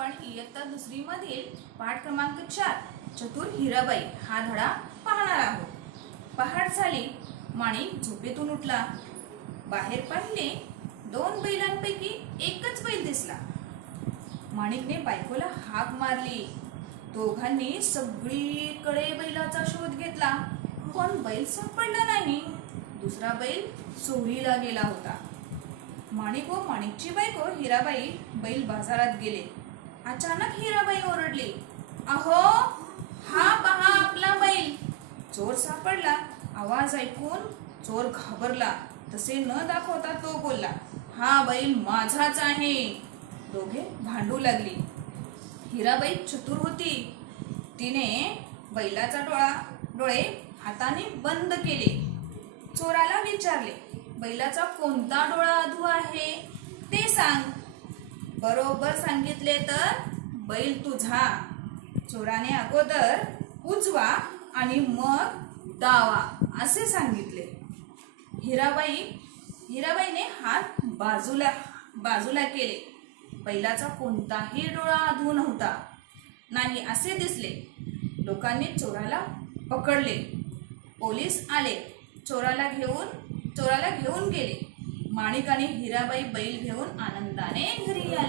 आपण इयत्ता दुसरी मधील पाठ क्रमांक 4 चतुर हिराबाई हा धडा पाहणार आहोत। पहाट झाली, माणिक झोपेतून उठला। बाहेर पाहिले, 2 बैलांपैकी एकच बैल दिसला। माणिकने बायकोला हाक मारली। दोघांनी सगळीकडे बैलाचा शोध घेतला, पण बैल सापडला नाही। दुसरा बैल चोरीला गेला होता। माणिक व माणिकची बायको हिराबाई बैल बाजारात गेले। अचानक हिराबाई ओरडली, अहो, हा पहा आपला बैल। चोर सापडला। आवाज ऐकून चोर घाबरला। तसे न दाखवता तो बोलला, हा बैल माझाच आहे। दोघे भांडू लागली। हिराबाई चतुर होती। तिने बैलाचा डोळे हाताने बंद केले। चोराला विचारले, बैलाचा कोणता डोळा अधू आहे ते सांग। बरोबर सांगितले तर बैल तुझा। चोराने अगोदर उजवा आणि मग डावा असे सांगितले। हिराबाईने हात बाजूला केले। बैलाचा कोणताही डोळा अधू नव्हता नाही असे दिसले। लोकांनी चोराला पकडले। पोलीस आले। चोराला घेऊन गेले। माणिक आणि हिराबाई बैल घेऊन आनंदाने घरी आले।